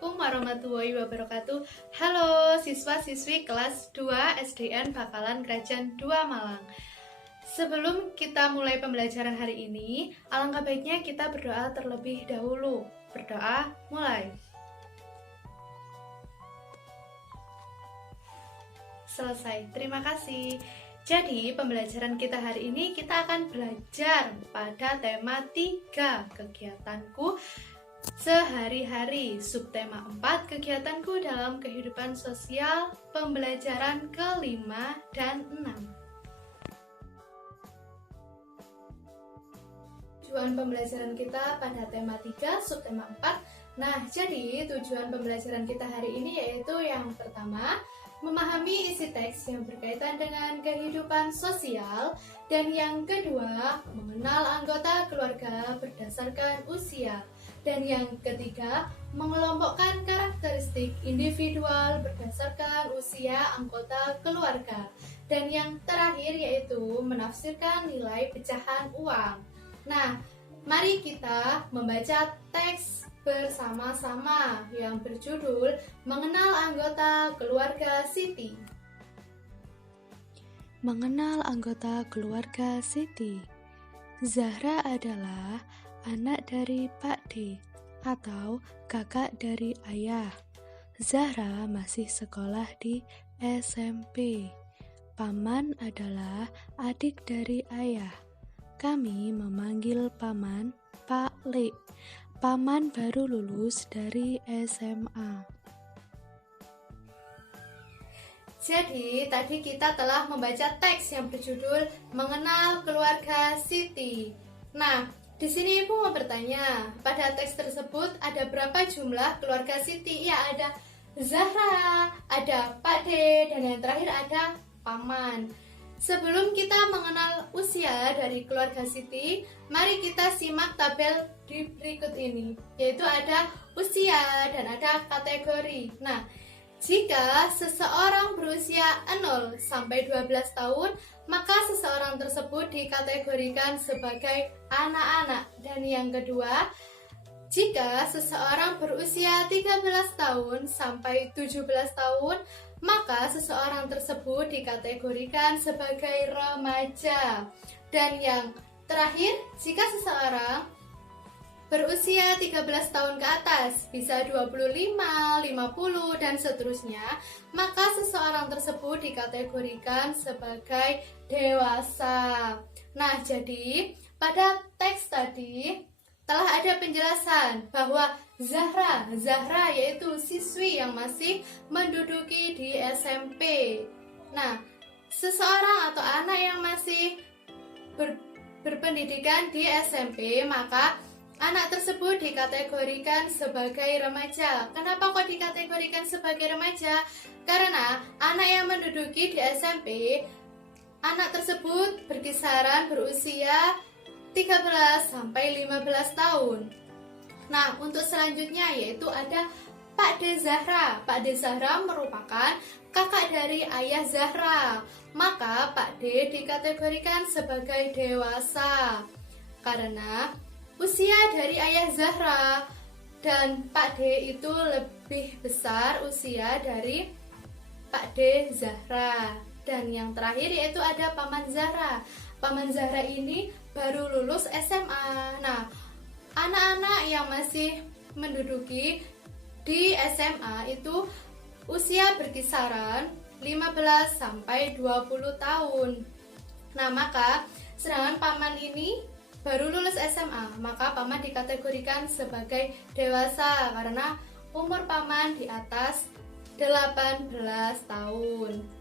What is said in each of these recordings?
Assalamualaikum warahmatullahi wabarakatuh. Halo siswa-siswi kelas 2 SDN Bakalan Kerajaan 2 Malang. Sebelum kita mulai pembelajaran hari ini, alangkah baiknya kita berdoa terlebih dahulu. Berdoa mulai. Selesai, terima kasih. Jadi pembelajaran kita hari ini kita akan belajar pada tema 3 kegiatanku sehari-hari, subtema 4 kegiatanku dalam kehidupan sosial, pembelajaran ke-5 dan 6. Tujuan pembelajaran kita pada tema 3, subtema 4. Nah, jadi tujuan pembelajaran kita hari ini yaitu yang pertama, memahami isi teks yang berkaitan dengan kehidupan sosial, dan yang kedua, mengenal anggota keluarga berdasarkan usia, dan yang ketiga, mengelompokkan karakteristik individual berdasarkan usia anggota keluarga, dan yang terakhir yaitu menafsirkan nilai pecahan uang. Nah, mari kita membaca teks bersama-sama yang berjudul Mengenal Anggota Keluarga Siti. Mengenal anggota keluarga Siti. Zahra adalah anak dari Pak D atau kakak dari ayah. Zahra masih sekolah di SMP. Paman adalah adik dari ayah. Kami memanggil paman Pak Le. Paman baru lulus dari SMA. Jadi, tadi kita telah membaca teks yang berjudul Mengenal Keluarga Siti. Nah, di sini Ibu mau bertanya, pada teks tersebut ada berapa jumlah keluarga Siti? Ya, ada Zahra, ada Pak D, dan yang terakhir ada Paman. Sebelum kita mengenal usia dari keluarga Siti, mari kita simak tabel di berikut ini, yaitu ada usia dan ada kategori. Nah, jika seseorang berusia 0 sampai 12 tahun, maka seseorang tersebut dikategorikan sebagai anak-anak. Dan yang kedua, jika seseorang berusia 13 tahun sampai 17 tahun, maka seseorang tersebut dikategorikan sebagai remaja. Dan yang terakhir, jika seseorang berusia 13 tahun ke atas, bisa 25, 50, dan seterusnya, maka seseorang tersebut dikategorikan sebagai dewasa. Nah, jadi pada teks tadi telah ada penjelasan bahwa Zahra yaitu siswi yang masih menduduki di SMP. Nah, seseorang atau anak yang masih berpendidikan di SMP, maka anak tersebut dikategorikan sebagai remaja. Kenapa kok dikategorikan sebagai remaja? Karena anak yang menduduki di SMP, anak tersebut berkisaran berusia 13 sampai 15 tahun. Nah, untuk selanjutnya yaitu ada Pak D Zahra. Pak D Zahra merupakan kakak dari ayah Zahra. Maka Pak D dikategorikan sebagai dewasa karena usia dari ayah Zahra dan Pak D itu lebih besar usia dari Pak D Zahra. Dan yang terakhir yaitu ada Paman Zahra. Paman Zahra ini baru lulus SMA. Nah, anak-anak yang masih menduduki di SMA itu usia berkisaran 15 sampai 20 tahun. Nah, maka sedangkan Paman ini baru lulus SMA, maka Paman dikategorikan sebagai dewasa karena umur Paman di atas 18 tahun.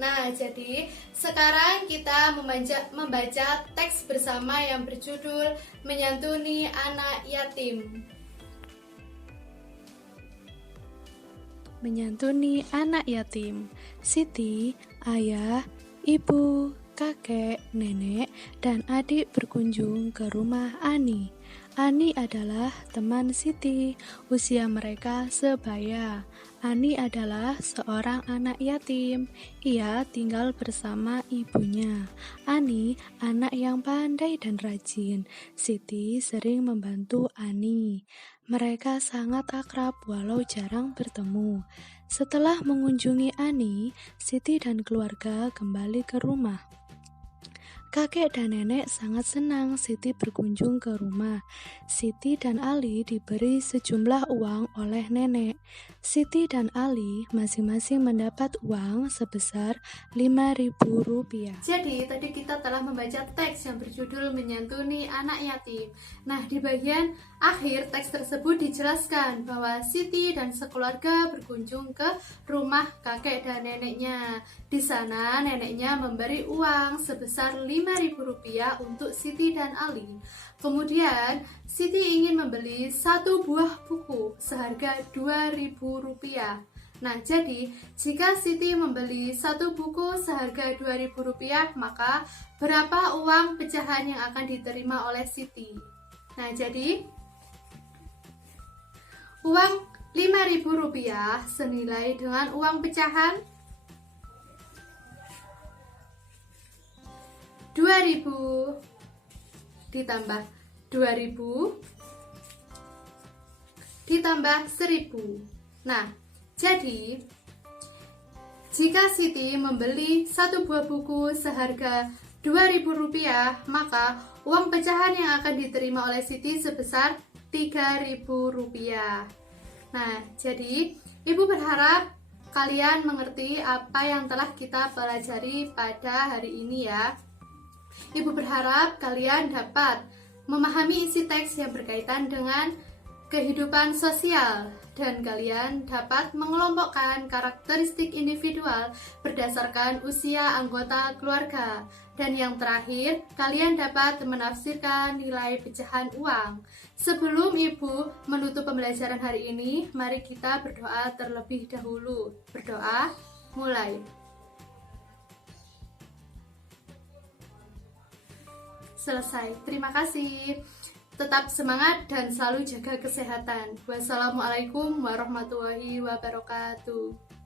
Nah, jadi sekarang kita membaca teks bersama yang berjudul Menyantuni Anak Yatim. Menyantuni anak yatim. Siti, ayah, ibu, kakek, nenek, dan adik berkunjung ke rumah Ani. Ani adalah teman Siti, usia mereka sebaya. Ani adalah seorang anak yatim. Ia tinggal bersama ibunya. Ani anak yang pandai dan rajin. Siti sering membantu Ani. Mereka sangat akrab walau jarang bertemu. Setelah mengunjungi Ani, Siti dan keluarga kembali ke rumah. Kakek dan nenek sangat senang Siti berkunjung ke rumah. Siti dan Ali diberi sejumlah uang oleh nenek. Siti dan Ali masing-masing mendapat uang sebesar Rp5.000. Jadi tadi kita telah membaca teks yang berjudul Menyantuni Anak Yatim. Nah, di bagian akhir teks tersebut dijelaskan bahwa Siti dan sekeluarga berkunjung ke rumah kakek dan neneknya. Di sana neneknya memberi uang sebesar Rp5.000 untuk Siti dan Ali. Kemudian Siti ingin membeli satu buah buku seharga Rp2.000. Nah, jadi jika Siti membeli satu buku seharga Rp2.000, maka berapa uang pecahan yang akan diterima oleh Siti? Nah, jadi uang Rp5.000 senilai dengan uang pecahan Rp2.000 ditambah Rp2.000 ditambah Rp1.000. Nah, jadi, jika Siti membeli satu buah buku seharga Rp2.000, maka uang pecahan yang akan diterima oleh Siti sebesar Rp3.000. Nah, jadi Ibu berharap kalian mengerti apa yang telah kita pelajari pada hari ini ya. Ibu berharap kalian dapat memahami isi teks yang berkaitan dengan kehidupan sosial dan kalian dapat mengelompokkan karakteristik individual berdasarkan usia anggota keluarga. Dan yang terakhir, kalian dapat menafsirkan nilai pecahan uang. Sebelum Ibu menutup pembelajaran hari ini, mari kita berdoa terlebih dahulu. Berdoa, mulai. Selesai. Terima kasih. Tetap semangat dan selalu jaga kesehatan. Wassalamualaikum warahmatullahi wabarakatuh.